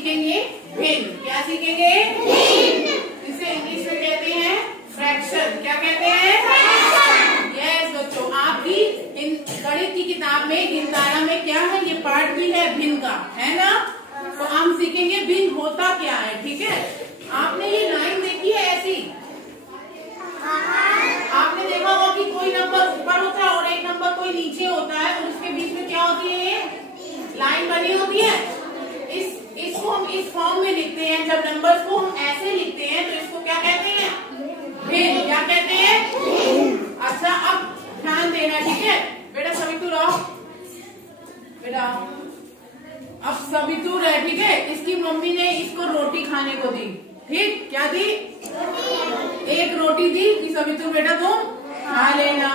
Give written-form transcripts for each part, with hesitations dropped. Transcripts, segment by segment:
सीखेंगे भिन्न। क्या सीखेंगे? इसे इंग्लिश में कहते हैं फ्रैक्शन। क्या कहते हैं? यस बच्चों, आपकी इन गणित की किताब में गिनतारा में क्या है, ये पार्ट भी है भिन्न का, है ना। तो हम सीखेंगे भिन्न होता क्या है। ठीक है, आपने ये लाइन देखी है ऐसी, आपने देखा होगा कि कोई नंबर ऊपर होता है और एक नंबर कोई नीचे होता है और उसके बीच में क्या होती है, ये लाइन बनी होती है। इसको हम इस फॉर्म में लिखते हैं। जब नंबर्स को हम ऐसे लिखते हैं तो इसको क्या कहते हैं? भिन्न। क्या कहते हैं? अच्छा, अब ध्यान देना, ठीक है बेटा। सवितुर आओ बेटा, अब सवितुर है, ठीक है। इसकी मम्मी ने इसको रोटी खाने को दी, ठीक। क्या दी? एक रोटी दी कि सवितुर बेटा तुम खा लेना।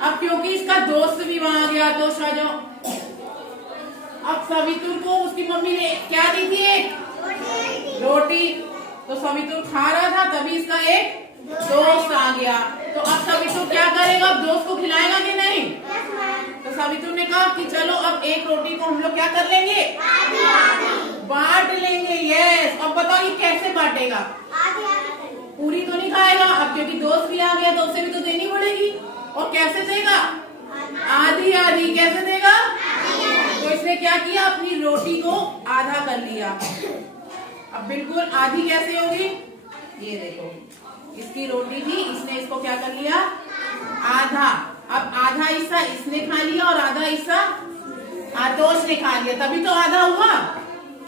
अब क्योंकि इसका दोस्त भी वहां गया तो शायद अब सवितुर को उसकी मम्मी ने क्या दी थी? एक रोटी। तो सवितुर खा रहा था, तभी इसका एक दोस्त आ गया। तो अब सवितुर क्या करेगा? अब दोस्त को खिलाएगा कि नहीं? तो सवितुर ने कहा कि चलो अब एक रोटी को हम लोग क्या कर लेंगे? बांट लेंगे। यस। अब बताओ ये कैसे बांटेगा? पूरी तो नहीं खाएगा अब, क्योंकि दोस्त भी आ गया तो उसे भी तो देनी पड़ेगी। और कैसे देगा? आधी आधी। कैसे देगा? तो इसने क्या किया? अपनी रोटी को आधा कर लिया। अब बिल्कुल आधी कैसे होगी? ये देखो, इसकी रोटी थी, इसने इसको क्या कर लिया? आधा। अब आधा हिस्सा इसने खा लिया और आधा हिस्सा आतोष ने खा लिया, तभी तो आधा हुआ।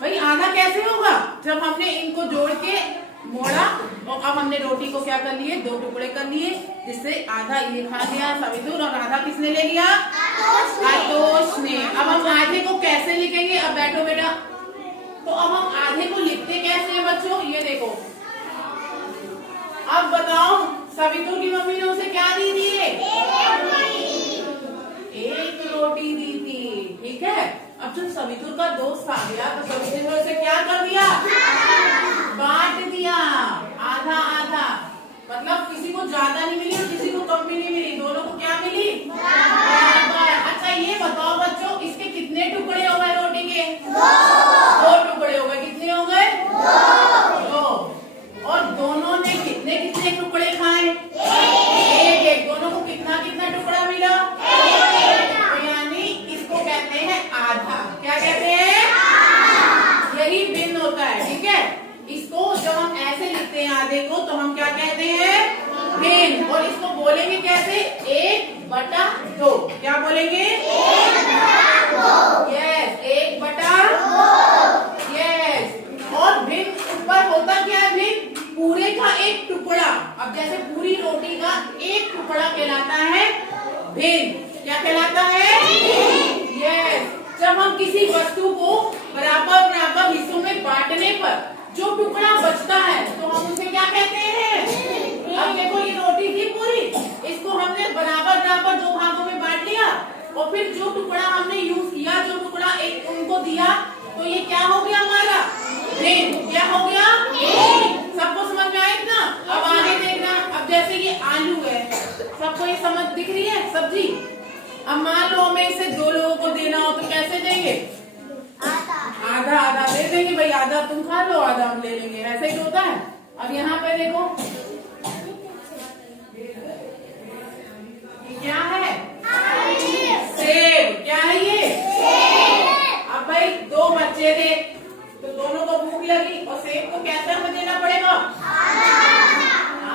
भाई आधा कैसे होगा? जब हमने इनको जोड़ के मोड़ा और अब हमने रोटी को क्या कर लिए? दो टुकड़े कर लिए, जिससे आधा ये खा लिया सवितुर और आधा किसने ले लिया? आतोष ने। अब हम आधे को कैसे लिखेंगे? अब बैठो बेटा। तो अब हम आधे को लिखते कैसे हैं बच्चों? ये देखो, अब बताओ सवितुर की मम्मी ने उसे क्या दी थी? एक रोटी दी थी, ठीक है। अब जब सवितुर का दोस्त आ गया तो सवितुर ने उसे क्या कर दिया? बांट दिया, आधा आधा। मतलब किसी को ज्यादा नहीं मिली और किसी को कम भी नहीं मिली, दोनों को क्या मिली? बराबर। अच्छा ये बताओ बच्चों, इसके कितने टुकड़े हो गए रोटी के? दो टुकड़े हो गए। कितने हो गए? दो। और दोनों ने कितने कितने टुकड़े खाए? एक एक। दोनों को कितना कितना टुकड़ा मिला? तो यानी इसको कहते हैं आधा। क्या कहते हैं? यही भिन्न होता है, ठीक है। इसको जब हम ऐसे लिखते हैं आधे को तो हम क्या कहते हैं? भिन्न। और इसको बोलेंगे कैसे? 1/2। क्या बोलेंगे? 1/2। यस, 1/2। यस। और भिन्न ऊपर होता क्या है? भिन्न पूरे का एक टुकड़ा। अब जैसे पूरी रोटी का एक टुकड़ा कहलाता है भिन्न। क्या कहलाता है? यस। जब हम किसी वस्तु को बराबर बराबर हिस्सों में बांटने पर जो टुकड़ा बचता है तो हम उसे क्या कहते हैं? अब देखो ये रोटी थी पूरी, इसको हमने बराबर बराबर दो भागों में बांट लिया और फिर जो टुकड़ा हमने यूज किया, जो टुकड़ा एक उनको दिया, तो ये क्या हो गया हमारा? भिन्न। क्या हो गया? सबको समझ में आया ना? अब आगे देखना। अब जैसे ये आलू है, सबको ये समझ दिख रही है सब्जी। अब मान लो हमें इसे दो लोगों को देना हो तो कैसे देंगे? आधा आधा दे देंगे। भाई आधा तुम खा लो, आधा हम ले लेंगे, ऐसे ही होता है। अब यहाँ पे देखो क्या है? सेब। क्या है ये? अब भाई दो बच्चे थे तो दोनों को भूख लगी और सेब को कैसे हमें देना पड़ेगा?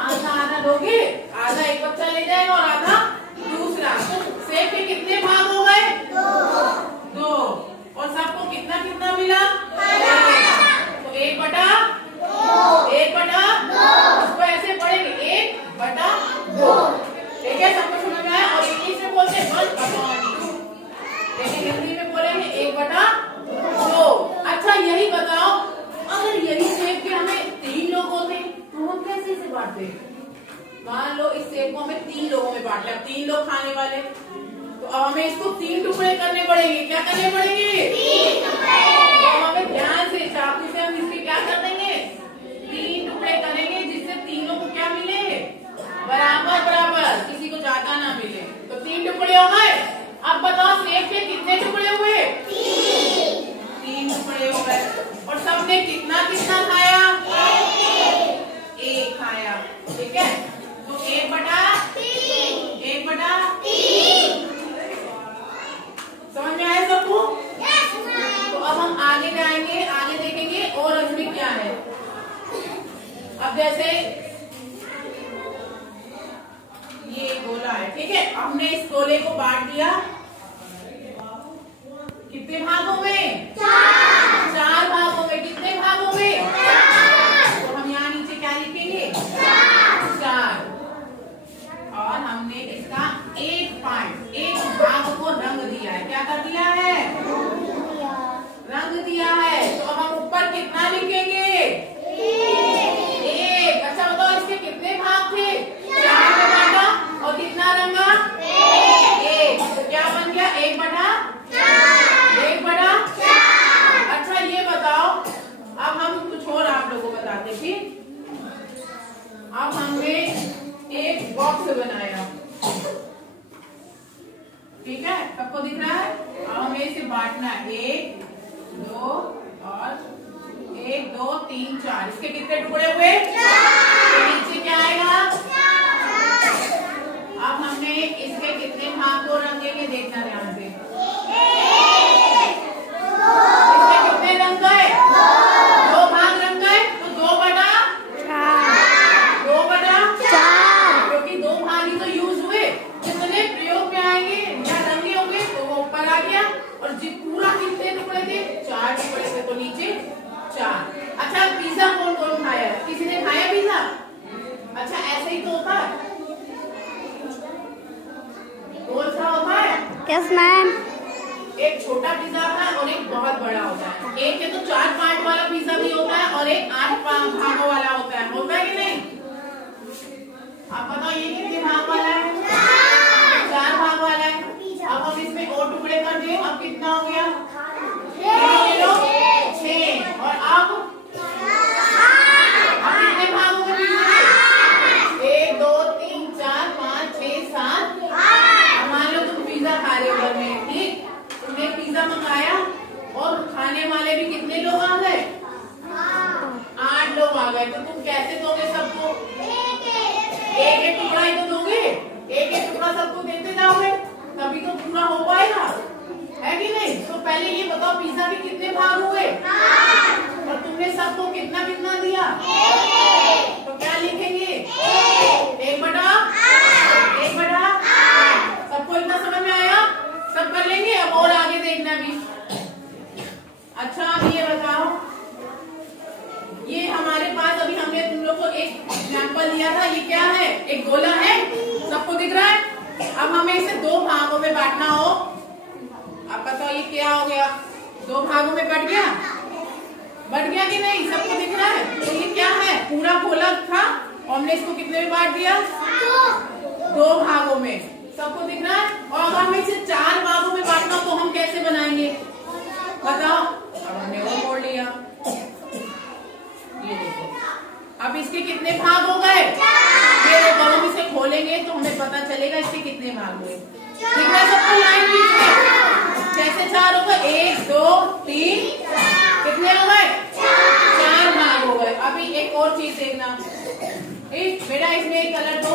आधा आधा दोगे। आधा एक बच्चा ले जाएगा और आधा दूसरा। तो सेब के कितने भाग हो गए? दो। और सबको कितना कितना मिला? तो 1/2। 1/2। उसको ऐसे पढ़ेंगे 1/2। ठीक है, सबको समझ में आया? और इंग्लिश में बोलते हैं 1/2, लेकिन हिंदी में बोलेंगे 1/2। अच्छा यही बताओ, अगर यही सेब के हमें 3 लोग होते तो हम कैसे इसे बांटते? मान लो इस सेब को हमें 3 लोगों में बांट लिया, 3 लोग खाने वाले, तो अब हमें इसको 3 टुकड़े करने पड़ेंगे। क्या करने पड़ेंगे? 3 टुकड़े। तो हमें ध्यान से चाकू से हम इसके क्या कर देंगे? 3 टुकड़े करेंगे, जिससे तीनों को क्या मिले? बराबर बराबर, किसी को ज्यादा ना मिले। तो 3 टुकड़े हो गए। अब बताओ सेब के कितने टुकड़े हुए? 3 टुकड़े हो गए। और सबने 1/4। अच्छा ये बताओ, अब हम कुछ और आप लोगों को बताते। ठीक, अब हमने एक बॉक्स बनाया, ठीक है, सबको दिख रहा है। अब हमें इसे बांटना है 1 2 और 1 2 3 4। इसके कितने टुकड़े हुए? तो नीचे क्या आएगा? अब हमने इसके कितने भाग को रंगेंगे देखना ध्यान से। इसके कितने रंग गए? 2 भाग रंग गए, तो 2/4, क्योंकि 2 भाग ही तो यूज हुए। जितने प्रयोग में आएंगे या रंगे होंगे तो वो ऊपर आ गया, और जो पूरा कितने टुकड़े थे? 4 टुकड़े थे, तो नीचे 4। अच्छा पिज्जा कौन कौन खाया? किसी ने खाया पिज्जा? अच्छा ऐसे ही तो होता है, कौन सा होता है? Yes ma'am. एक छोटा पिज्जा होता है और एक बहुत बड़ा होता है। एक है तो 4 पार्ट वाला पिज्जा भी होता है और एक 8 भागों वाला होता है कि नहीं? आप बताओ ये कितने भाग वाला है? 4 भाग वाला है। अब हम इसमें और टुकड़े कर दें, अब कितना हो गया? 6। और अब कितने भाग हो गए? 1 2 3 4 5 6 7। मान लो तुम पिज्जा खा रहे हो घर में, ठीक, तुमने पिज्जा मंगाया और खाने वाले भी कितने लोग आ गए? 8 लोग आ गए। तो तुम कैसे दोगे सबको? एक टुकड़ा ही तो दोगे, एक टुकड़ा सबको देते जाओगे, तभी तो पूरा हो पाएगा, है कि नहीं? तो पहले ये बताओ पिज्जा के कितने भाग हुए? और तुमने सबको कितना कितना दिया? तो क्या लिखेंगे? 1/8। सबको इतना समझ में आया? सब कर लेंगे, अब और आगे देखना भी। अच्छा अब ये बताओ, ये हमारे पास अभी हमने तुम लोग को एक एग्जाम्पल दिया था, ये क्या है? एक गोला है, सबको दिख रहा है। अब हमें इसे 2 भागों में बांटना हो। अब बताओ ये क्या हो गया? 2 भागों में बट गया कि नहीं? सबको दिख रहा है। तो ये क्या है? पूरा गोला था और हमने इसको कितने में बांट दिया? 2 भागों में। सबको दिख रहा है। और अगर हमें इसे 4 भागों में बांटना तो हम कैसे बनाएंगे बताओ? अब हमने वो मोड़ लिया, ये देखो। अब इसके कितने भाग हो गए? ये देखो, हम इसे खोलेंगे तो हमें पता चलेगा इसके कितने भाग हुए। दिख रहा है सबको लाइन बीच में? कैसे 4 हो गए? 1 2 3, कितने हो गए? 4 भाग हो गए। अभी एक और चीज देखना, बेटा इसमें एक कलर दो।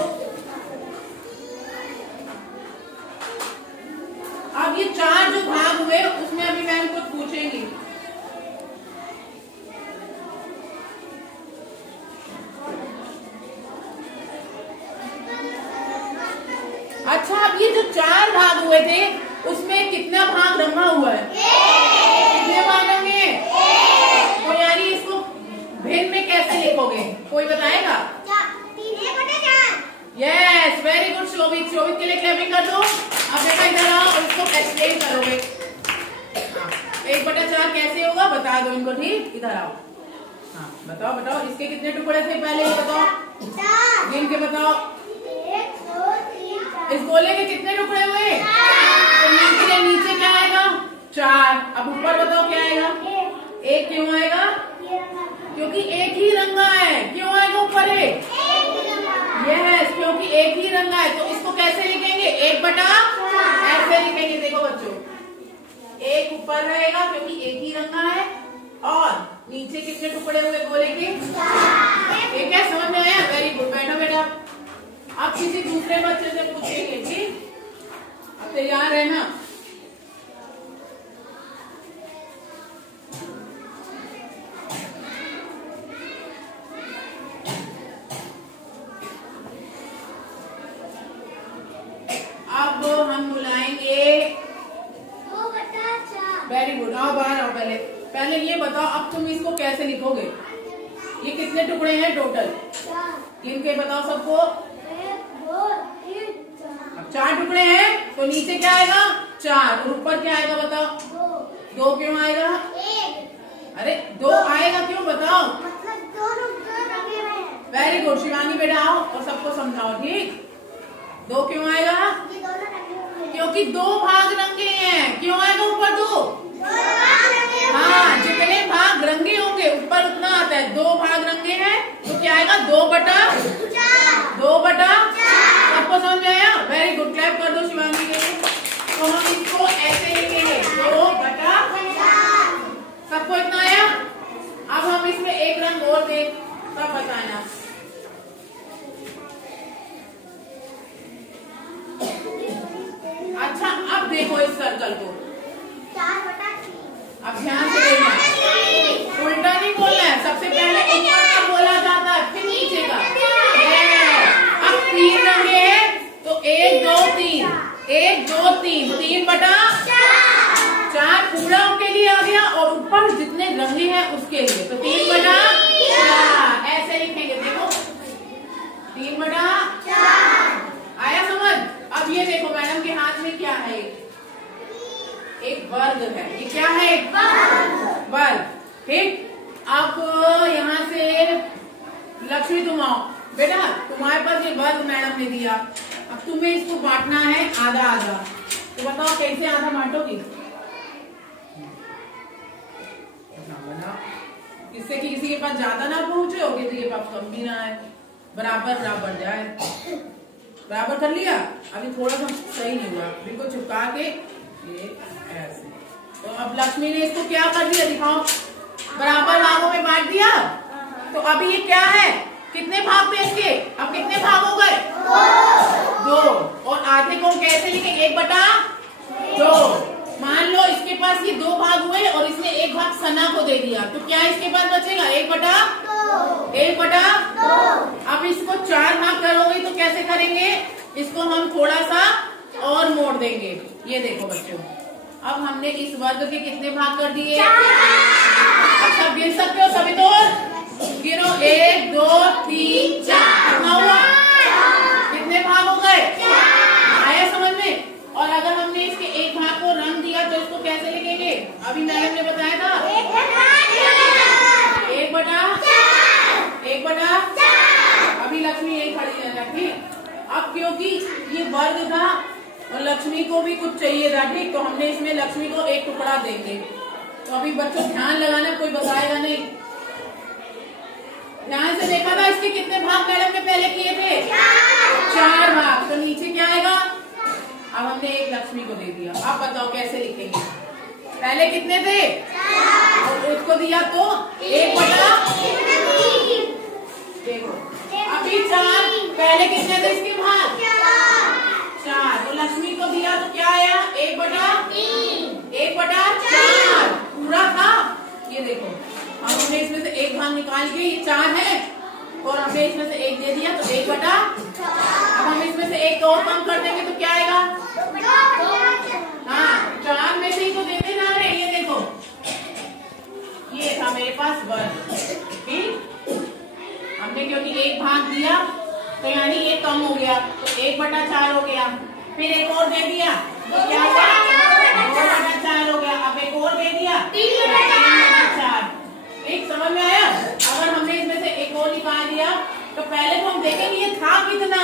अब ये 4 जो भाग हुए उसमें अभी मैम कुछ पूछेंगी। अच्छा अब ये जो 4 भाग हुए थे उसमें कितना भाग रंगा हुआ है? कितने भाग रंगे? तो यानी इसको भिन्न में कैसे लिखोगे? कोई बताएगा? 3/4। यस, वेरी गुड शोभित। शोभित के लिए क्लैपिंग कर दो। अब बेटा इधर आओ और इसको एक्सप्लेन करोगे। 1/4 कैसे होगा बता दो इनको, ठीक? इधर आओ। हाँ बताओ इसके कितने टुकड़े थे पहले ये बताओ, गिन के बताओ। 1 2 3 4। इस गोले के कितने टुकड़े हुए? तो नीचे क्या आएगा? 4। अब ऊपर बताओ क्या आएगा? 1 क्यों आएगा? क्योंकि एक ही रंगा है। क्यों आएगा ऊपर 1? यस, क्योंकि एक ही रंगा है। तो इसको कैसे लिखेंगे? 1/4 ऐसे लिखेंगे। देखो बच्चों, 1 ऊपर रहेगा क्योंकि एक ही रंगा है, और नीचे कितने टुकड़े हुए गोले के? ठीक है, समझ में आया? Very good. बैठो बेटा। अब किसी दूसरे बच्चे से पूछेंगे, ठीक? अब तैयार है ना? अब हम बुलाएंगे। Very good. आओ बाहर आओ। पहले ये बताओ, अब तुम इसको कैसे लिखोगे? ये कितने टुकड़े हैं टोटल? इनके बताओ सबको। 4 टुकड़े हैं, तो नीचे क्या आएगा? 4। और ऊपर क्या आएगा बताओ? 2 क्यों आएगा? अरे 2 आएगा क्यों बताओ? वेरी गुड शिवानी बेटा, आओ और सबको समझाओ, ठीक? 2 क्यों आएगा? क्योंकि दो भाग रंगे हैं। क्यों आएगा ऊपर दो? हाँ, जितने भाग रंगे होंगे ऊपर उतना आता है। दो भाग रंगे हैं तो क्या आएगा? 2/2। सबको समझ में आया? वेरी गुड, क्लैप कर दो शिवांगी के लिए। तो हम इसको ऐसे लिखेंगे 2/4। सबको इतना आया? अब हम इसमें एक रंग और दे, तब बताना। अच्छा, अब देखो इस सर्कल को, अब ध्यान से देखना, उल्टा नहीं बोलना है। सबसे पहले ऊपर का बोला जाता है, फिर नीचे का। अब 3 रंगे हैं तो 1 2 3, 1 2 3, 3/4 पूरा उनके लिए आ गया, और ऊपर जितने रंगे हैं उसके लिए तो 3/4 ऐसे लिखेंगे। देखो 3/4 आया समझ? अब ये देखो मैडम के हाथ में क्या है? एक वर्ग है। ये क्या है? वर्ग। ठीक। अब यहाँ से लक्ष्मी तुम आओ बेटा, तुम्हारे पास ये वर्ग मैडम ने दिया। अब तुम्हें इसको बांटना है आधा आधा। तो बताओ कैसे आधा बांटोगी? इससे कि किसी के पास ज्यादा ना पहुंचे और किसी के पास कम भी ना है, बराबर जाए। बराबर कर लिया? अभी थोड़ा सा सही नहीं हुआ, बिल्कुल चिपका के ये ऐसे। तो अब लक्ष्मी ने इसको क्या कर दिया? दिखाओ, बराबर भागों में बांट दिया। तो अभी ये क्या है? कितने भाग थे इसके? अब कितने भाग हो गए? 2। और आधे को कैसे लिखे? 1/2। मान लो इसके पास ये 2 भाग हुए और इसने 1 भाग सना को दे दिया, तो क्या इसके पास बचेगा? 1/2। अब इसको 4 भाग करोगे तो कैसे करेंगे? इसको हम थोड़ा सा और मोड़ देंगे। ये देखो बच्चों, अब हमने इस वर्ग के कितने भाग कर दिए? अच्छा गिन सकते हो सभी? तो गिनो, 1 2 3 4। कितना हुआ? कितने भाग हो गए? आया समझ में? और अगर हमने इसके एक भाग को रंग दिया तो इसको कैसे लिखेंगे? अभी मैडम ने बताया था 1/4। अभी लक्ष्मी यही खड़ी रहना। ठीक। अब क्योंकि ये वर्ग था और लक्ष्मी को भी कुछ चाहिए था, ठीक, तो हमने इसमें लक्ष्मी को एक टुकड़ा देंगे। तो अभी बच्चों ध्यान लगाना, कोई बताएगा नहीं। ध्यान से देखा था इसके कितने भाग मैडम ने पहले किए थे? 4 भाग। तो नीचे क्या आएगा? अब हमने एक लक्ष्मी को दे दिया। अब बताओ कैसे लिखेंगे? पहले कितने थे? और उसको दिया तो 1/3। देखो अभी 4, पहले कितने थे इसके भाग? 4। तो लक्ष्मी को दिया तो क्या आया? 1/4 पूरा था। ये देखो, अब हमने इसमें से एक भाग निकाल के, ये 4 है और हमने इसमें से एक दे दिया तो 1/4। अब हम इसमें से एक और कम कर देंगे तो क्या आएगा? हाँ, 4 में से ही तो देते जा रहे हैं। ये देखो, ये था मेरे पास वर्ग। ठीक, हमने क्योंकि एक भाग दिया तो यानी ये कम हो गया तो 1/4 हो गया। फिर एक और दे दिया तो क्या हुआ? 2/4 हो गया। अब एक और दे दिया 3/4। ठीक, समझ में आया? अगर हमने इसमें से एक और निकाल दिया तो पहले तो हम देखेंगे ये था कितना।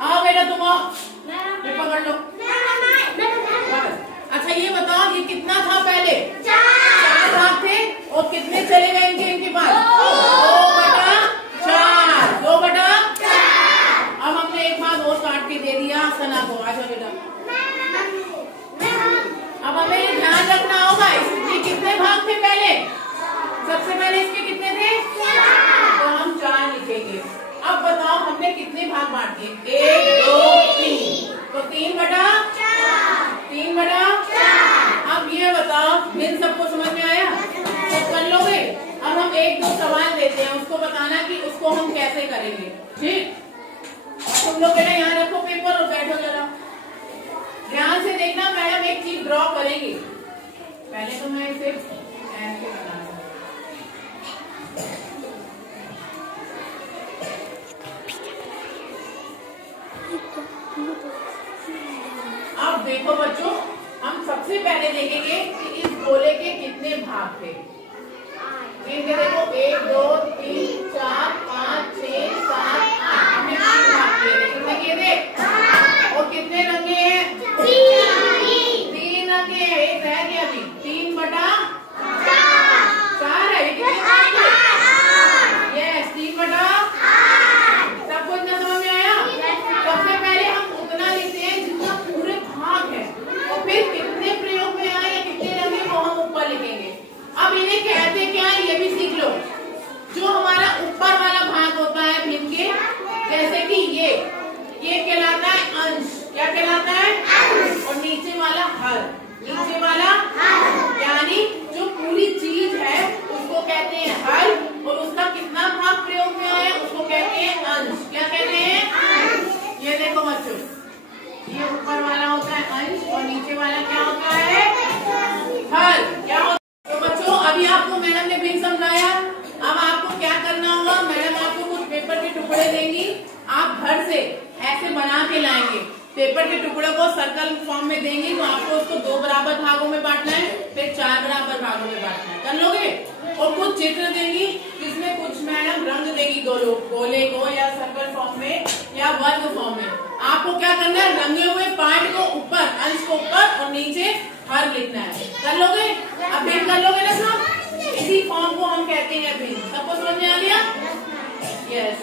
आओ बेटा तुम आओ, ये पकड़ लो। अच्छा ये बताओ ये कितना था पहले? 4 भाग थे और कितने चले गए इनके पास? 2/4। अब हमने एक भाग और काट के दे दिया सना को। आजा बेटा, अब हमें ये ध्यान रखना होगा इसके कितने भाग थे पहले? सबसे पहले इसके कितने थे? तो हम 4 लिखेंगे। अब बताओ हमने कितने भाग बांट दिए? 1 2 3, तो 3/4। अब ये बताओ इन सबको समझ में आया? तो कर लोगे? अब हम 1-2 सवाल देते हैं, उसको बताना कि उसको हम कैसे करेंगे। ठीक, तुम लोग बेटा यहाँ रखो पेपर और बैठो जरा, ध्यान से देखना। मैडम एक चीज ड्रॉ करेंगे। पहले तो मैं इसे ऐसे बना, अब देखो बच्चों, हम सबसे पहले देखेंगे कि इस गोले के कितने भाग थे। देखो 1 2 3 4 5 6 7 8, हमने 8 भाग किए थे। कितने किए थे? और कितने रंगे हैं? हैं, एक रह गया जी, 3/4 है। यस, 3/8। सबको इतना समझ में आया? सबसे पहले हम उतना लिखते हैं जितना पूरे भाग है, और फिर कितने प्रयोग में आए या कितने रंगे वो हम ऊपर लिखेंगे। अब इन्हें कहते क्या, ये भी सीख लो। जो हमारा ऊपर वाला भाग होता है भिन्न के, जैसे कि ये कहलाता है अंश। क्या कहलाता है? और नीचे वाला हर। नीचे वाला यानी जो पूरी चीज है उसको कहते हैं हर, और उसका कितना भाग प्रयोग में आया उसको कहते हैं अंश। क्या कहते हैं? ये देखो बच्चों, ये ऊपर वाला होता है अंश और नीचे वाला क्या होता है? हर। क्या होता है? तो बच्चों अभी आपको मैडम ने भिन्न समझाया। अब आपको क्या करना होगा, मैडम आपको कुछ पेपर के टुकड़े देंगी, आप घर से ऐसे बना के लाएंगे। पेपर के टुकड़े को सर्कल फॉर्म में देंगी तो आपको उसको 2 बराबर भागों में बांटना है, फिर 4 बराबर भागों में बांटना है। कर लोगे? और कुछ चित्र देंगी जिसमें कुछ मैडम रंग देगी, गोले को या सर्कल फॉर्म में या वर्ग फॉर्म में। आपको क्या करना है, रंगे हुए पार्ट को ऊपर, अंश को ऊपर और नीचे हर लिखना है। कर लोगे? अब भिन्न कर लोगे ना सब? इसी फॉर्म को हम कहते हैं भिन्न। सबको समझ में आ गया? यस।